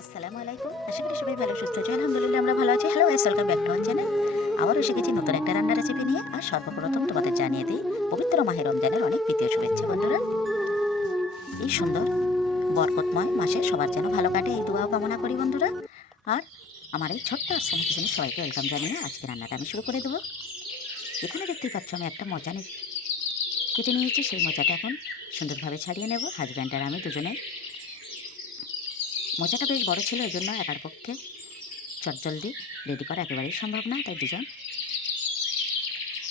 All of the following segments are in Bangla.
আসসালামু আলাইকুম। আশা করি সবাই ভালো, সুস্থ আছে আলহামদুলিল্লাহ, আমরা ভালো আছি। Hello welcome back to channel আবারও এসে গেছি নতুন একটা রান্নার রেসিপি নিয়ে। আর সর্বপ্রথম তোমাদের জানিয়ে দিই, পবিত্র মাহের রমজানের অনেক প্রীতীয় শুভেচ্ছা, বন্ধুরা। এই সুন্দর, বরকতময় মাসে সবার যেন ভালো কাটে, এই দোয়াও কামনা করি, বন্ধুরা। আর আমার এই ছোট্ট আশ্রম কিচেনে সবাইকে ওয়েলকাম জানিয়ে আজকে রান্নাটা আমি শুরু করে দেবো। এখানে দেখতেই পাচ্ছ, আমি একটা মজা কেটে নিয়েছি। সেই মোচাটা এখন সুন্দরভাবে ছাড়িয়ে নেব। হাজব্যান্ড আর আমি দুজনে মোচাটা বেশ বড় ছিল এই জন্য একার পক্ষে। চটজলদি রেডি করা একেবারেই সম্ভব না, তাই দুজন।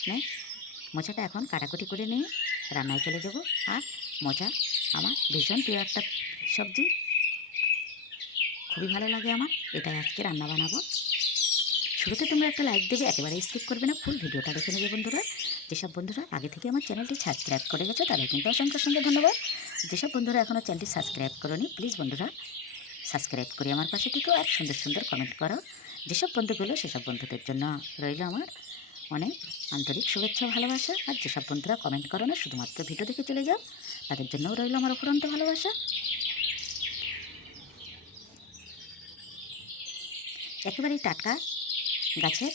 নে, মোচাটা এখন কাটাকুটি করে নিয়ে রান্নায় চলে যাব। আর মোচা আমার ভীষণ প্রিয় একটা সবজি। খুবই ভালো লাগে আমার, এটাই আজকে রান্না বানাবো। শুরুতে তোমরা একটা লাইক দেবে একেবারে স্কিপ করবে না ফুল ভিডিওটা দেখে নেবে বন্ধুরা। যেসব বন্ধুরা আগে থেকে আমার চ্যানেলটি সাবস্ক্রাইব করে গেছো, তাদের কিন্তু অসংখ্য অসংখ্য ধন্যবাদ। যেসব বন্ধুরা এখনও চ্যানেলটি সাবস্ক্রাইব করোনি প্লিজ বন্ধুরা সাবস্ক্রাইব করে আমার পাশে থেকেও আর সুন্দর সুন্দর কমেন্ট করো। যেসব বন্ধুগুলো সেসব বন্ধুদের জন্য রইল আমার অনেক আন্তরিক শুভেচ্ছা ভালোবাসা। আর যেসব বন্ধুরা কমেন্ট করো না, শুধুমাত্র ভিডিও দেখে চলে যাও, তাদের জন্যও রইল আমার অফুরন্ত ভালোবাসা। একেবারেই টাটকা গাছের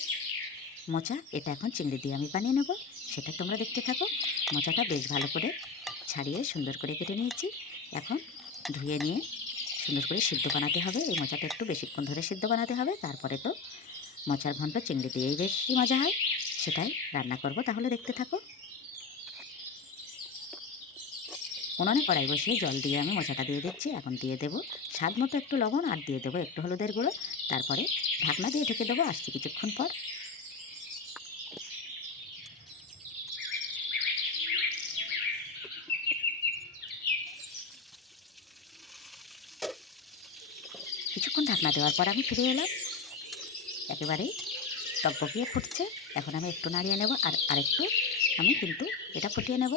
মোচা, এটা এখন চিংড়ি দিয়ে আমি বানিয়ে নেব, সেটা তোমরা দেখতে থাকো। মোচাটা বেশ ভালো করে ছাড়িয়ে সুন্দর করে কেটে নিয়েছি। এখন ধুয়ে নিয়ে সুন্দর করে সিদ্ধ বানাতে হবে। এই মোচাটা একটু বেশিক্ষণ ধরে সিদ্ধ বানাতে হবে। তারপরে তো মোচার ঘন্ট চিংড়ি দিয়েই বেশি মজা হয়। সেটাই রান্না করব। তাহলে দেখতে থাকো। উনানে কড়াই বসিয়ে জল দিয়ে আমি মোচাটা দিয়ে দিচ্ছি। এখন দিয়ে দেবো স্বাদ মতো একটু লবণ আর দিয়ে দেবো একটু হলুদের গুঁড়ো। তারপরে ঢাকনা দিয়ে ঢেকে দেবো আসছি কিছুক্ষণ পর। কিছুক্ষণ ঢাকনা দেওয়ার পর আমি ফিরে এলাম। একেবারেই টকবকিয়ে ফুটছে। এখন আমি একটু নাড়িয়ে নেব আর আরেকটু আমি কিন্তু এটা ফুটিয়ে নেব।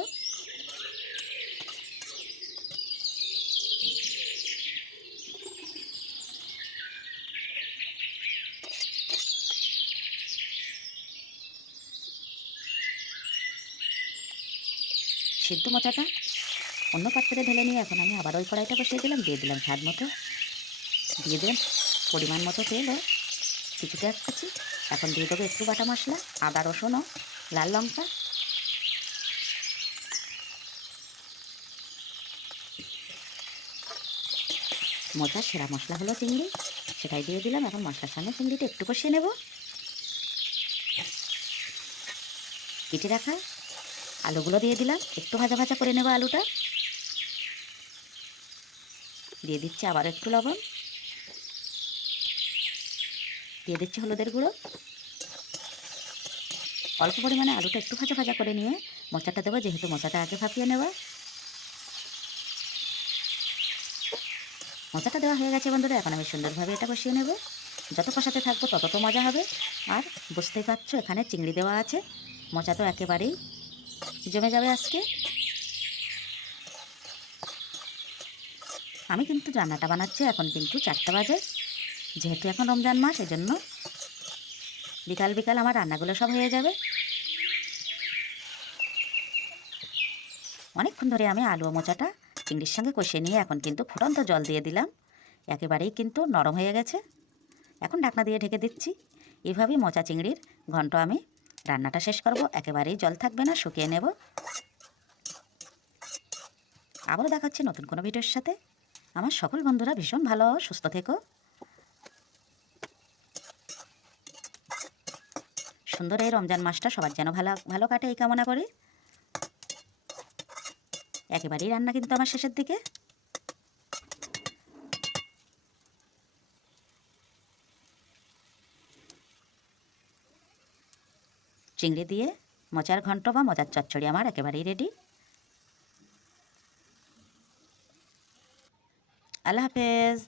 সিদ্ধ মোচাটা অন্য পাত্রে ঢেলে নিয়ে এখন আমি আবার ওই কড়াইটা বসিয়ে দিলাম, দিয়ে দিলাম স্বাদ মতো। দিয়ে দিলাম পরিমাণ মতো তেল কিছুটা কুচি এখন দিয়ে দেবো একটু বাটা মশলা, আদা রসুন ও লাল লঙ্কা। মোচার সেরা মশলা হলো চিংড়ি। সেটাই দিয়ে দিলাম, এখন মশলার সঙ্গে চিংড়িটা একটু কষিয়ে নেব। কেটে রাখা আলুগুলো দিয়ে দিলাম। একটু ভাজা ভাজা করে নেব আলুটা। দিয়ে দিচ্ছি আবার একটু লবণ। দিয়ে দিচ্ছি হলুদের গুঁড়ো। অল্প পরিমাণে আলুটা একটু ভাজা ভাজা করে নিয়ে মোচাটা দেবো, যেহেতু মোচাটা আগে ভাপিয়ে নেওয়া মোচাটা দেওয়া হয়ে গেছে বন্ধুরা, এখন আমি সুন্দরভাবে এটা বসিয়ে নেব। যত কষাতে থাকব তত তো মজা হবে। আর বুঝতেই পারছ, এখানে চিংড়ি দেওয়া আছে। মোচা তো একেবারেই জমে যাবে আজকে। আমি কিন্তু রান্নাটা বানাচ্ছি, এখন কিন্তু চারটা বাজে। যেহেতু এখন রমজান মাস এই জন্য বিকাল বিকাল আমার রান্নাগুলো সব হয়ে যাবে। অনেকক্ষণ ধরে আমি আলু মোচাটা চিংড়ির সঙ্গে কষিয়ে নিয়ে এখন কিন্তু ফুটন্ত জল দিয়ে দিলাম। একেবারেই কিন্তু নরম হয়ে গেছে। এখন ঢাকনা দিয়ে ঢেকে দিচ্ছি। এইভাবেই মোচা চিংড়ির ঘন্ট আমি রান্নাটা শেষ করব। একেবারেই জল থাকবে না, শুকিয়ে নেব। আবারও দেখাচ্ছি নতুন কোনো ভিডিওর সাথে। আমার সকল বন্ধুরা ভীষণ ভালো, সুস্থ থেকো। সুন্দর এই রমজান মাসটা সবার যেন ভালো ভালো কাটে এই কামনা করি। একেবারেই রান্না কিন্তু আমার শেষের দিকে। চিংড়ি দিয়ে মজার ঘন্ট বা মজার চচ্চড়ি আমার একেবারেই রেডি আল্লাহ হাফেজ।